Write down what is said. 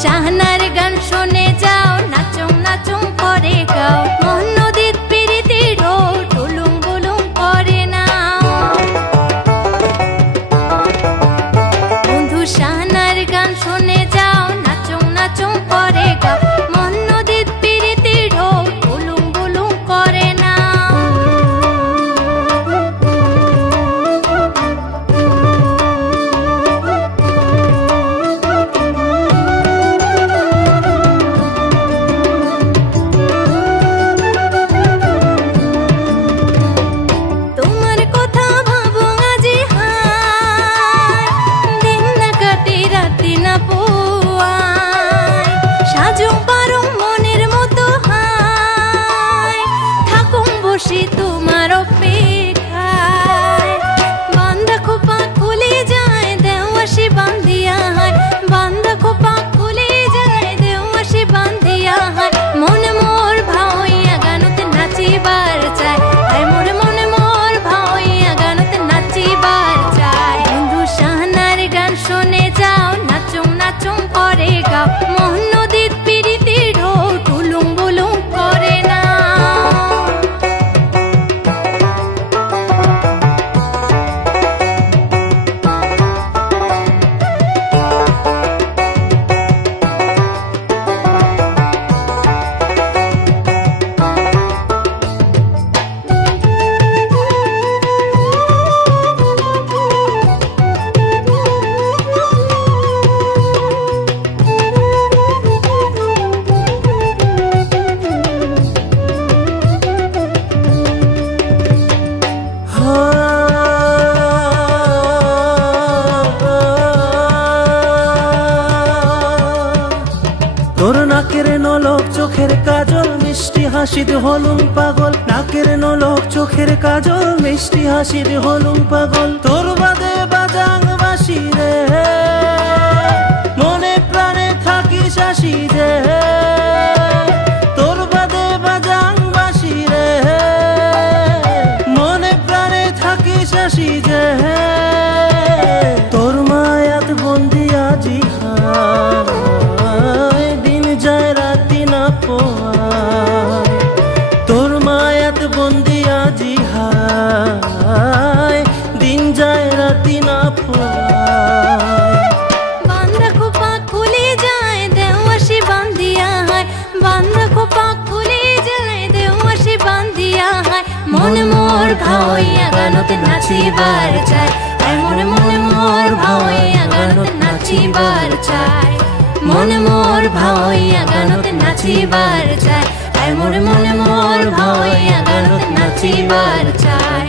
শাহানার গান শুনে যাও, নাচুম নাচুম করে গাও, মন নদীর পিরিতি ঢেউ টুলুম বুলুম করে নাও। বন্ধু শাহানার গান শুনে যাও, নাচুম নাচুম করে গাও, মন নদীর পিরিতি ঢেউ টুলুম বুলুম করে নাও। তোমার কথা ভাবো আজি হায়, দিন না কাটে রাতি না পোয়ায়, সাজো পারো মনের মতো হায়, থাকুম বসে তোমার অপেক্ষায়। বান্ধা খোপা খুলে যায় দেওয়াশি বান্ধিয়া হায়, বান্ধা খোপা খুলে যায় দেওয়াশি বান্ধিয়া হায়, মনে মোর ভাইয়া গানতে নাচিবার চায়, হায় মোর মনে মোর ভাইয়া গানতে নাচিবার চায়। বন্ধু শাহানার গান শুনে যাও, নাচুম নাচুম করে গাও, মোহন নদীর পিরিতি ঢেউ টুলুম বুলুম করে নাও। তোর নাকের নলক চোখের কাজল মিষ্টি হাসিদ হলুম পাগল, নাকের নলক চোখের কাজল মিষ্টি হাসিদ হলুম পাগল। তোর বাদে বাজাং বাসি রে, মনে প্রাণে থাকি শাসি রে, তোর বাদে বাজাং বাসি রে, মনে প্রাণে থাকি শাসি যে, তোর মায়াত বন্দি আজি হায়, দিন যায় রাতি না পোয়ায়, তোর মায়াত বন্দি আজি হায়, দিন যায় রাতি না পোয়ায়। বান্ধা খোপা খুলে যায় দেওয়াশি বান্ধিয়া হায়, বান্ধা খোপা খুলে যায় দেওয়াশি বান্ধিয়া হায়, মনে মোর ভাইয়া গানতে নাচিবার চায়, হায় মনে মনে মোর ভাইয়া গানতে নাচিবার চায়, মনে মোর ভাইয়া গানতে নাচিবার চায়, হায় মনে মনে মোর ভাইয়া গানতে নাচিবার চায়।